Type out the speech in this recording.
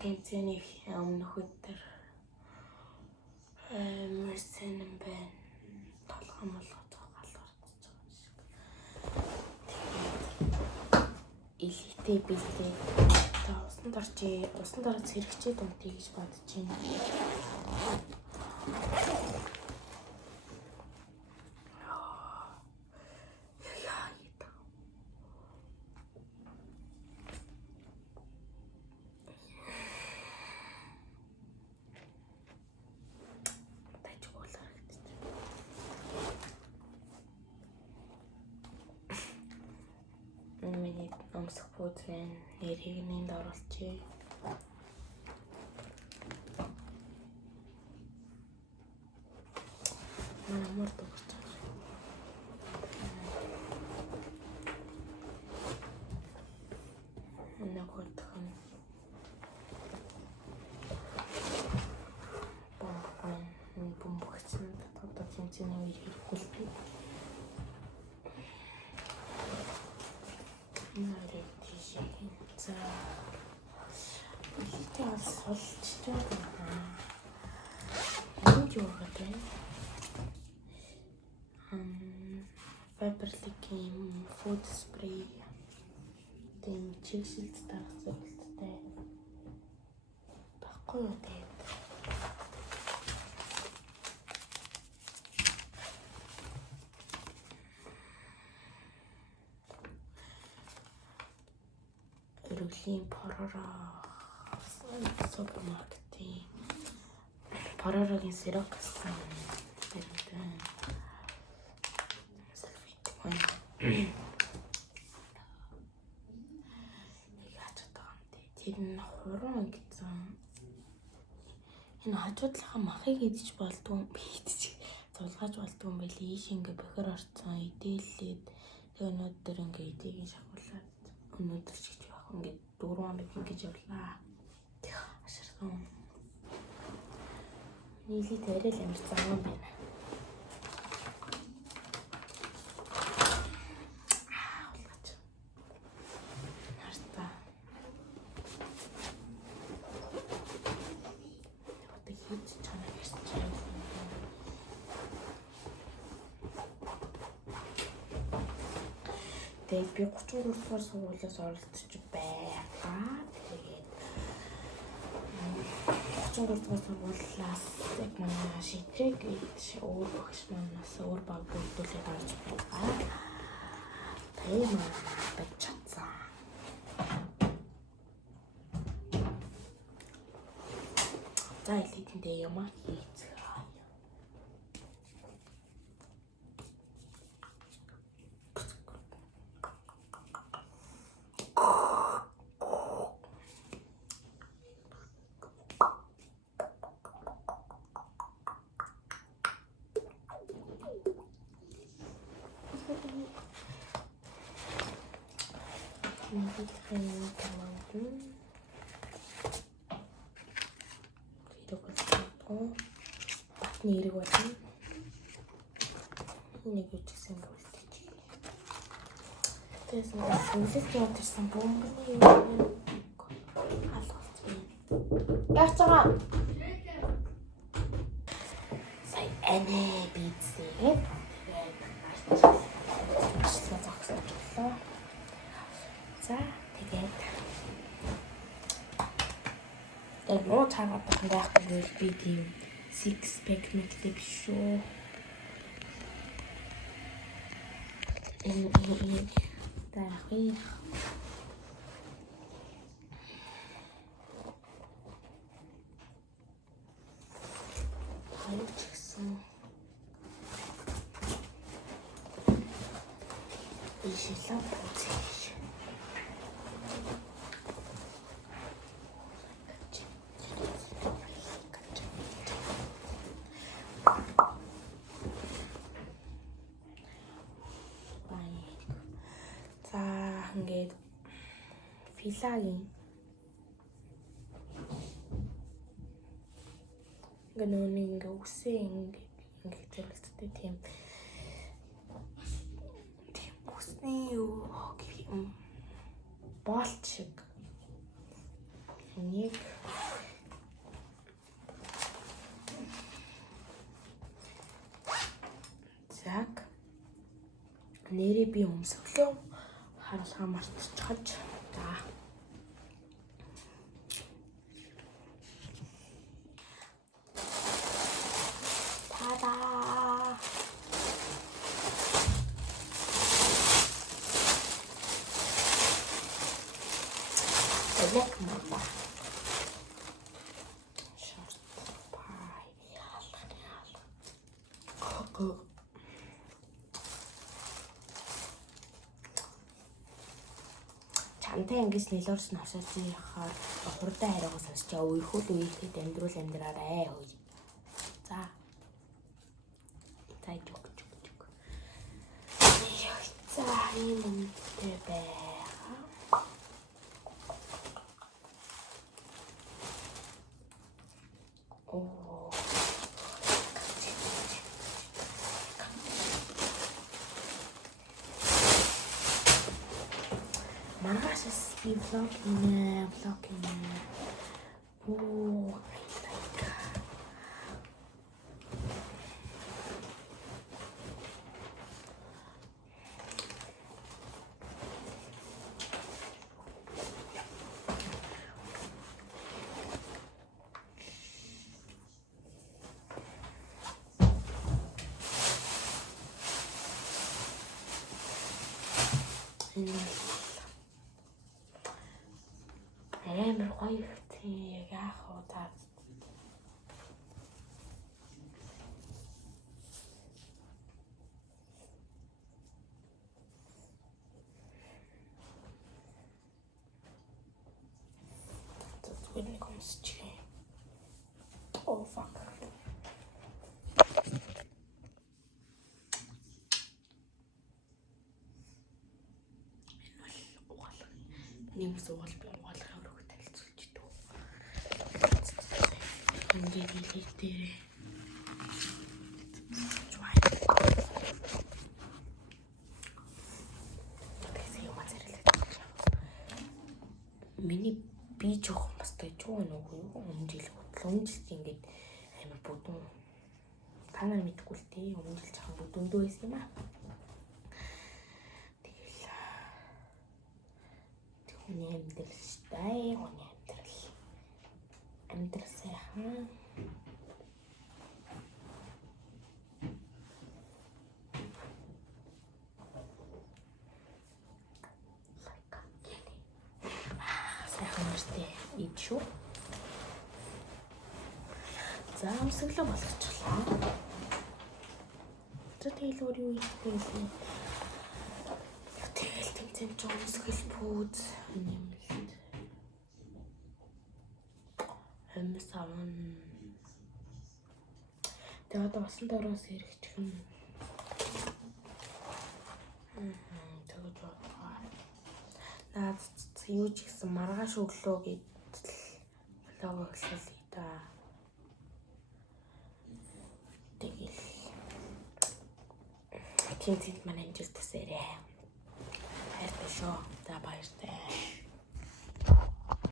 Тэмцээний өмнөх өдөр мөрсөн юм байна. Толгой молгож галуурч байгаа шиг. Илийтэй бэлдээ. Та усан дорч хэрэгчээд унтъя гэж бодож байна. Миний өмсөх пүүзэн нэрийг нэнд оруулчихъя. Амар дуурч байгаа. Нэг хөдөлгөн. Бомбогцсон одоо тэмцээний үеэр хэрэггүй. Нарыг тийшээ за илтэй олчтой байна. Юу гэдэг вэ? Faberlic-ийн food spray тийм чигшилт дарах зүйлтэй баггүй юу тэгээд Өргөлийн Pororo супермаркетын Pororoгийн сироп гэсэн бэрэмдэн салфет байна. Яаж чадах юм бэ? Тэр нь хуран гэсэн. Энэ хажуудлынхаа махыг идэж болдгүй идэж зулгааж болдгүй юм байли. Ийш ингээ бохор орцсон идэлээд тэгээ өнөөдөр ингээ эдийг шахуулаад өнөөдөр ч гэж байх ингээ 4 хоног ингэж явлаа. Аширсан. Нийлий тэрэл амир цагаан байна. Улгаач. Нарта. Одоо хийж чанаа гэж чанаа. Тэгээд би 33 дугаар сургуулиас оролцож байгаа. Тэгээд 33 дугаар сургуулиас яг манай шитрэг өөр багш манаас өөр баг бүрдүүлээд орж байгаа. Тэгээд манай чадсан. За илээдээ ямаа хийцгээ. Батны эрэг байна. Нэг үчигсэн үлдэж. Тэгээс үлдэж явуулсан бомбны халуулсан. Яаж байгаа? Сая анаа бицээ. За тэгээд нуу чанаад байхгүй би тийм six pack мэтлэг шүү. Дахи. Хайчсан. Ишилаа процесс. Ингээд филагийн гэнэний ингээ үсээ ингээ зэрэгтэй тийм үсний юу гэх юм болт шиг Энийг заг нэрээ би өмсөглөө харуулхаа мартчихаж. За. Та-да! Black Mamba. Short pie. Coco. Чамтай ангис нэлээрс навшааж яхаар хурдан хариугаа сонсч үерхүүл үерхэд амьдрал амьдраарай хөөе. За. За жог. За ийм үнэтэй бай. Маргааш влог инэ. Оо, like. Амар гоё ихтэй яах вэ та? Зүгээр нэг өмсчих. Oh fuck. Нэг суугал би угаалгахаа өргөд танилцуулж дүү. Ингээд хэлээ дээр. Миний би жоохон бастай жоо нүггүй өмжил хөтлөмжлж ингээд амар бүдүүн. Та нар мэдгүй л дээ өмжил жоохон бүдүүндөө байсан юм аа. Хүний амьдрал штай, хүний амьдрал сайхан. Сайхан нэртэй ивчүү. За өмсөглөө болгочихлоо. Тэгэл өөр юу хийх вэ? Тэгэл тэмцэн өмсгөл пүүз нэмэлт. Амсаван. Тэгээд одоо басан дөрөөс хэрэгчих юм. Тэгэж бодлоо. Наад юу ч гэсэн маргааш өглөө гэдэл влог эхлүүлээ да. Тэгэл тэнцэд маань амжилт хүсээрэй. Баяртай шүү. За баяртай.